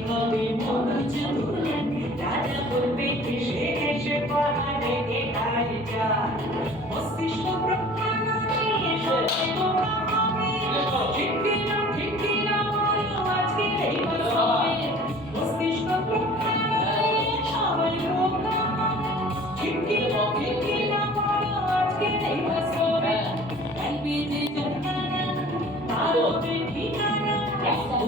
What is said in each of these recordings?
কবে মনোজ রাজা বলবে হেসে হেসে পাহাড়ে এটাই যা মস্তিষ্ক প্রজ্ঞানে সবে বোকা হবে ঠিক কিনা বলো আজকে এই বছরে মস্তিষ্ক প্রজ্ঞানে সবাই বোকা ঠিক কিনা বলো আজকে এই বছরে এলপিজি জনগণনা ভারতে ঠিকানা হ্যালো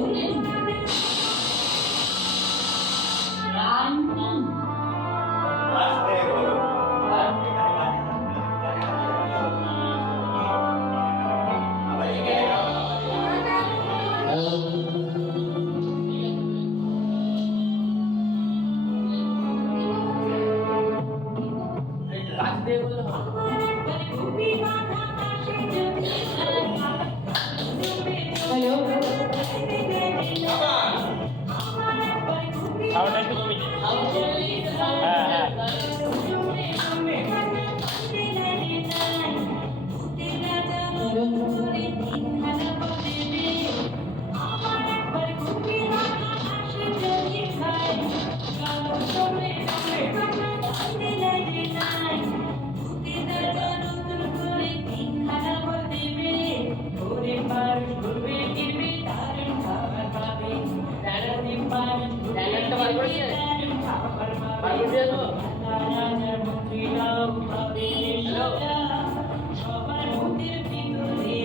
সাউন্ড একটু কমিয়ে হ্যাঁ হ্যাঁ সবার মুখের ভিতরে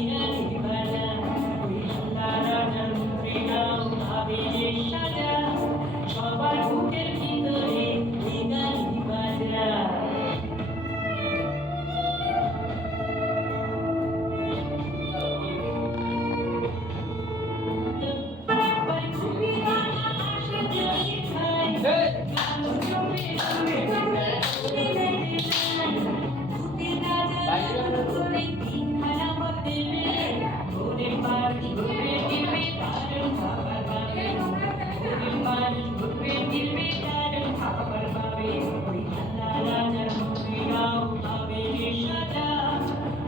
গালি বাজা রাজার মন্ত্রীরাও ভাবে সাজা সবার মুখের ভিতরে গালি বাজা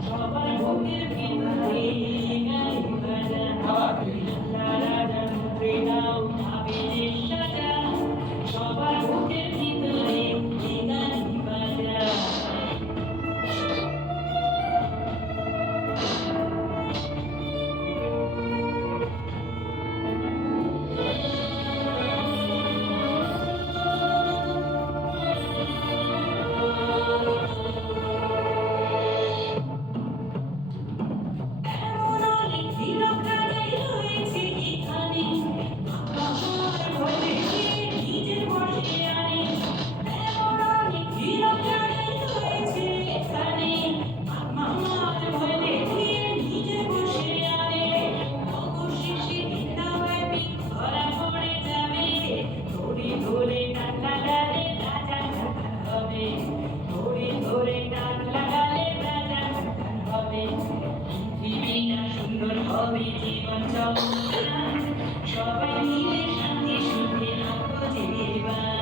সবার মুখের ভিতরে গালি বাজা রাজার মন্ত্রীরাও ভাবে সাজা সবার মুখের ভিতরে গালি বাজা সুন্দর হবে জীবন চমৎকার সবাই মিলে শান্তি সুখে থাকবো জীবন